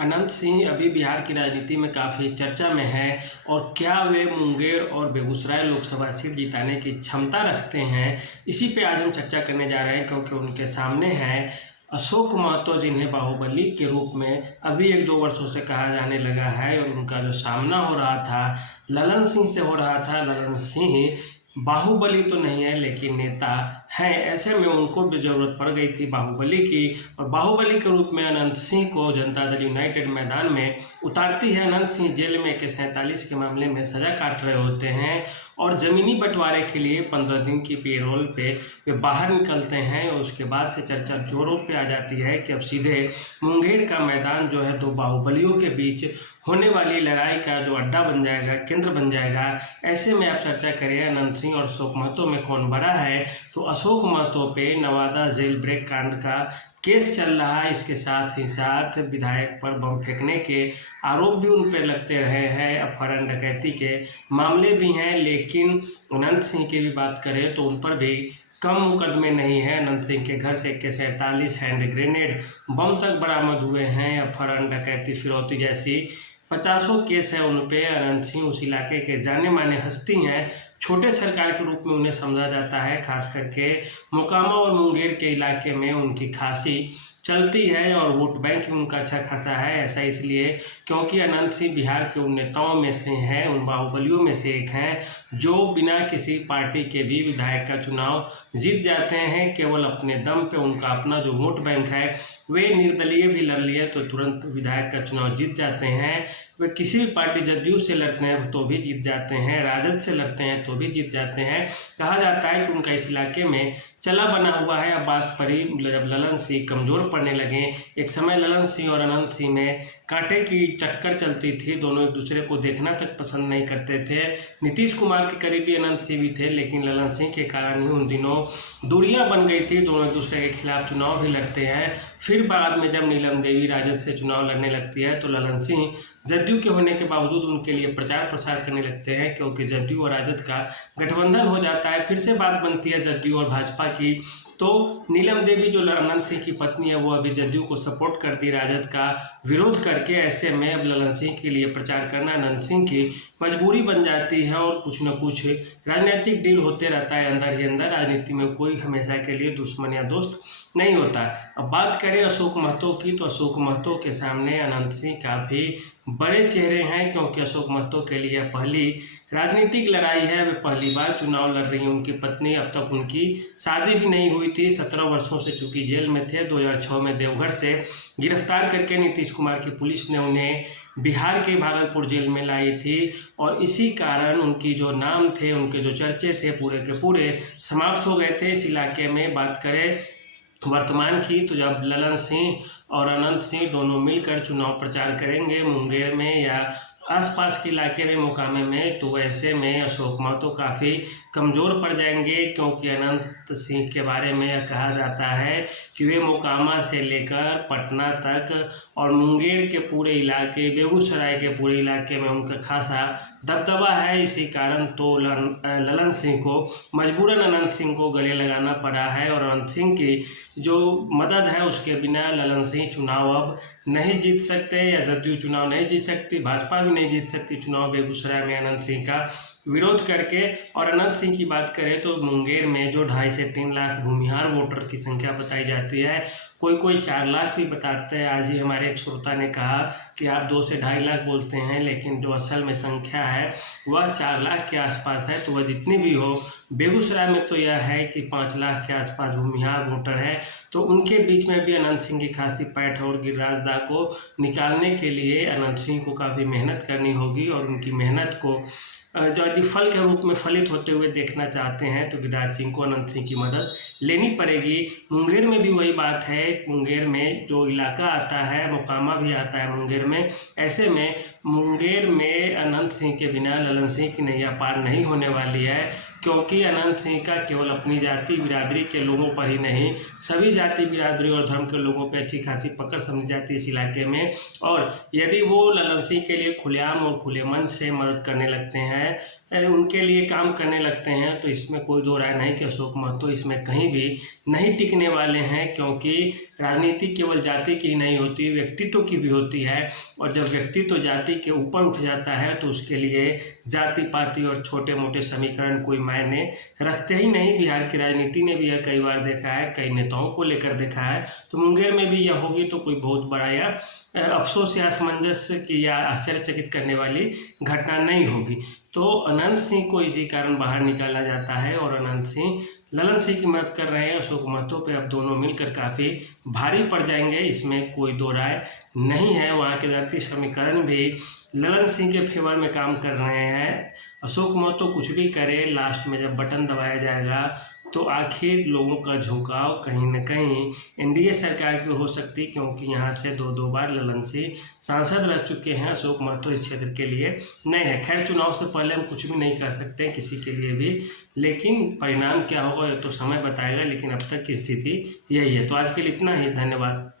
अनंत सिंह अभी बिहार की राजनीति में काफ़ी चर्चा में हैं और क्या वे मुंगेर और बेगूसराय लोकसभा सीट जिताने की क्षमता रखते हैं, इसी पे आज हम चर्चा करने जा रहे हैं। क्योंकि उनके सामने हैं अशोक महतो, जिन्हें बाहुबली के रूप में अभी 1-2 वर्षों से कहा जाने लगा है। और उनका जो सामना हो रहा था ललन सिंह से हो रहा था। ललन सिंह बाहुबली तो नहीं है लेकिन नेता हैं, ऐसे में उनको भी ज़रूरत पड़ गई थी बाहुबली की। और बाहुबली के रूप में अनंत सिंह को जनता दल यूनाइटेड मैदान में उतारती है। अनंत सिंह जेल में 147 के मामले में सज़ा काट रहे होते हैं और ज़मीनी बंटवारे के लिए 15 दिन की पेरोल पे वे बाहर निकलते हैं। और उसके बाद से चर्चा जोरों पे आ जाती है कि अब सीधे मुंगेर का मैदान जो है दो बाहुबलियों के बीच होने वाली लड़ाई का जो अड्डा बन जाएगा, केंद्र बन जाएगा। ऐसे में आप चर्चा करिए अनंत सिंह और अशोक महतो में कौन बड़ा है, तो अशोक महतो पे नवादा जेल ब्रेक कांड का केस चल रहा है। इसके साथ ही साथ विधायक पर बम फेंकने के आरोप भी उन पर लगते रहे हैं, अपहरण डकैती के मामले भी हैं। लेकिन अनंत सिंह की भी बात करें तो उन पर भी कम मुकदमे नहीं है। अनंत सिंह के घर से 147 हैंड ग्रेनेड बम तक बरामद हुए हैं। अपहरण डकैती फिरौती जैसी 50 केस है उन पे। अनंत सिंह उस इलाके के जाने माने हस्ती हैं। छोटे सरकार के रूप में उन्हें समझा जाता है। खास करके मोकामा और मुंगेर के इलाके में उनकी खासी चलती है और वोट बैंक भी उनका अच्छा खासा है। ऐसा इसलिए क्योंकि अनंत सिंह बिहार के उन नेताओं में से हैं, उन बाहुबलियों में से एक हैं जो बिना किसी पार्टी के भी विधायक का चुनाव जीत जाते हैं। केवल अपने दम पे उनका अपना जो वोट बैंक है, वे निर्दलीय भी लड़ लिए तो तुरंत विधायक का चुनाव जीत जाते हैं। वे किसी भी पार्टी जदयू से लड़ते हैं तो भी जीत जाते हैं, राजद से लड़ते हैं तो भी जीत जाते हैं। कहा जाता है कि उनका इस इलाके में चला बना हुआ है। अब बात पड़ी जब ललन सिंह कमज़ोर पड़ने लगे। एक समय ललन सिंह और अनंत सिंह में कांटे की टक्कर चलती थी, दोनों एक दूसरे को देखना तक पसंद नहीं करते थे। नीतीश कुमार के करीबी अनंत सिंह भी थे, लेकिन ललन सिंह के कारण ही उन दिनों दूरियां बन गई थी। दोनों एक दूसरे के खिलाफ चुनाव भी लड़ते हैं। फिर बाद में जब नीलम देवी राजद से चुनाव लड़ने लगती है तो ललन सिंह जदयू के होने के बावजूद उनके लिए प्रचार प्रसार करने लगते हैं, क्योंकि जदयू और राजद का गठबंधन हो जाता है। फिर से बात बनती है जदयू और भाजपा की, तो नीलम देवी जो अनंत सिंह की पत्नी है वो अभी जदयू को सपोर्ट करती, राजद का विरोध करके। ऐसे में अब ललन सिंह के लिए प्रचार करना अनंत सिंह की मजबूरी बन जाती है और कुछ न कुछ राजनीतिक डील होते रहता है अंदर ही अंदर। राजनीति में कोई हमेशा के लिए दुश्मन या दोस्त नहीं होता। अब बात करें अशोक महतो की, तो अशोक महतो के सामने अनंत सिंह काफ़ी बड़े चेहरे हैं, क्योंकि अशोक महतो के लिए पहली राजनीतिक लड़ाई है। वे पहली बार चुनाव लड़ रही हैं। उनकी पत्नी, अब तक उनकी शादी भी नहीं हुई थी, 17 वर्षों से चूंकि जेल में थे। 2006 में देवघर से गिरफ्तार करके नीतीश कुमार की पुलिस ने उन्हें बिहार के भागलपुर जेल में लाई थी। और इसी कारण उनकी जो नाम थे, उनके जो चर्चे थे पूरे के पूरे समाप्त हो गए थे इस इलाके में। बात करें वर्तमान की, तो जब ललन सिंह और अनंत सिंह दोनों मिलकर चुनाव प्रचार करेंगे मुंगेर में या आसपास के इलाके में, मोकामे में, तो वैसे में अशोक महतो काफ़ी कमज़ोर पड़ जाएंगे। क्योंकि अनंत सिंह के बारे में यह कहा जाता है कि वे मोकामा से लेकर पटना तक और मुंगेर के पूरे इलाके, बेगूसराय के पूरे इलाके में उनका खासा दबदबा है। इसी कारण तो ललन सिंह को मजबूरन अनंत सिंह को गले लगाना पड़ा है। और अनंत सिंह की जो मदद है उसके बिना ललन सिंह चुनाव अब नहीं जीत सकते, या जदयू चुनाव नहीं जीत सकती, भाजपा भी नहीं जीत सकती चुनाव बेगूसराय में अनंत सिंह का विरोध करके। और अनंत सिंह की बात करें तो मुंगेर में जो 2.5 से 3 लाख भूमिहार वोटर की संख्या बताई जाती है, कोई 4 लाख भी बताते हैं। आज ही हमारे एक श्रोता ने कहा कि आप 2 से 2.5 लाख बोलते हैं, लेकिन जो असल में संख्या है वह 4 लाख के आसपास है। तो वह जितनी भी हो, बेगूसराय में तो यह है कि 5 लाख के आसपास भूमिहार वोटर है। तो उनके बीच में भी अनंत सिंह की खासी पैठ है और गिरिराज दा को निकालने के लिए अनंत सिंह को काफ़ी मेहनत करनी होगी। और उनकी मेहनत को जो यदि फल के रूप में फलित होते हुए देखना चाहते हैं तो गिरिराज सिंह को अनंत सिंह की मदद लेनी पड़ेगी। मुंगेर में भी वही बात है। मुंगेर में जो इलाका आता है, मोकामा भी आता है मुंगेर में। ऐसे में मुंगेर में अनंत सिंह के बिना ललन सिंह की नैया पार नहीं होने वाली है, क्योंकि अनंत सिंह का केवल अपनी जाति बिरादरी के लोगों पर ही नहीं, सभी जाति बिरादरी और धर्म के लोगों पर अच्छी खासी पकड़ समझी जाती है इस इलाके में। और यदि वो ललन सिंह के लिए खुलेआम और खुले मन से मदद करने लगते हैं उनके लिए काम करने लगते हैं, तो इसमें कोई दो राय नहीं कि अशोक महतो इसमें कहीं भी नहीं टिकने वाले हैं, क्योंकि राजनीति केवल जाति की नहीं होती, व्यक्तित्व की भी होती है। और जब व्यक्तित्व जाति के ऊपर उठ जाता है तो उसके लिए जाति पाति और छोटे मोटे समीकरण कोई मायने रखते ही नहीं। बिहार की राजनीति ने भी यह कई बार देखा है, कई नेताओं को लेकर देखा है। तो मुंगेर में भी यह होगी तो कोई बहुत बड़ा या अफसोस या असमंजस की या आश्चर्यचकित करने वाली घटना नहीं होगी। तो अनंत सिंह को इसी कारण बाहर निकाला जाता है और अनंत सिंह ललन सिंह की मदद कर रहे हैं। अशोक महतो पे अब दोनों मिलकर काफ़ी भारी पड़ जाएंगे, इसमें कोई दो राय नहीं है। वहाँ के जातीय समीकरण भी ललन सिंह के फेवर में काम कर रहे हैं। अशोक महतो कुछ भी करे, लास्ट में जब बटन दबाया जाएगा तो आखिर लोगों का झुकाव कहीं न कहीं एनडीए सरकार की हो सकती, क्योंकि यहाँ से दो बार ललन सिंह सांसद रह चुके हैं। अशोक महतो इस क्षेत्र के लिए नहीं है। खैर, चुनाव से पहले हम कुछ भी नहीं कह सकते किसी के लिए भी, लेकिन परिणाम क्या होगा ये तो समय बताएगा। लेकिन अब तक की स्थिति यही है। तो आज के लिए इतना ही, धन्यवाद।